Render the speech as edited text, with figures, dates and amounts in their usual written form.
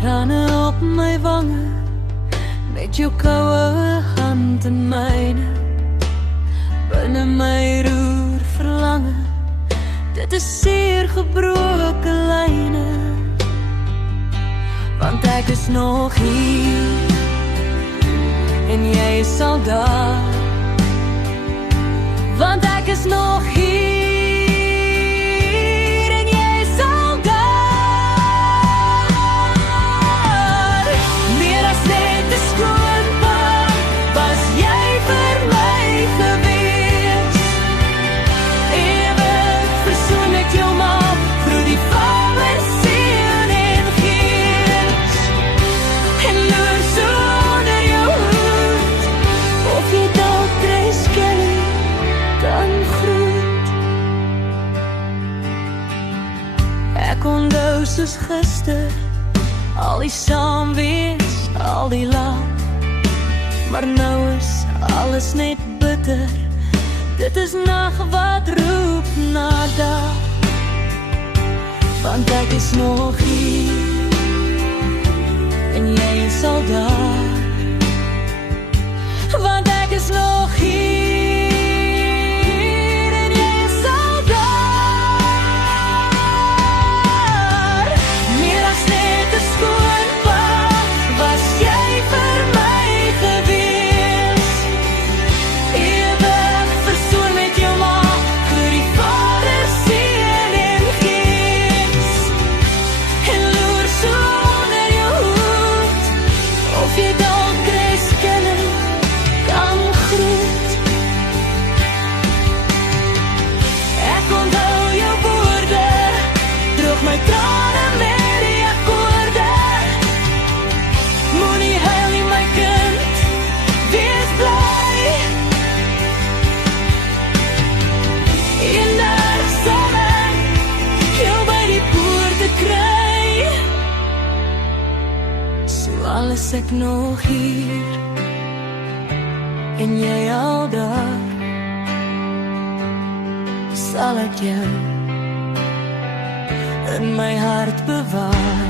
trane op my wange, met jou koue hand in myne. Binne my roer verlange, dit is seer gebroke lyne. Want ek is nog hier, en jy is al daar. Want ek is nog hier, en jy is al daar. Meer as net 'n skoon pad, was jy vir my gewees. Ewig versoen ek jou maar, vroeg die Vader, Seun en Gees. En loer so onder jou hoed, of jy dalk Grace Kelly kan groet. Ek onthou soos gister, al die saamwees, al die lag. Maar nou is alles net bitter, dit is nag wat roep na dag. Want ek is nog hier, en jy is al daar. Want ek is nog hier, en jy is al daar. Meer as net 'n skoon pad, was jy vir my gewees. Ewig versoen met jou maar, vir die Vader, Seun en Gees. En loer so onder jou hoed, of jy dalk Grace Kelly kan groet. Ek onthou jou woorde, droog my trane met die akkoorde. Moenie huil nie my kind, wees bly. Eendag sal ek jou by die poorte kry. So al is ek nog hier, en jy al daar, sal ek jou in my hart bewaar.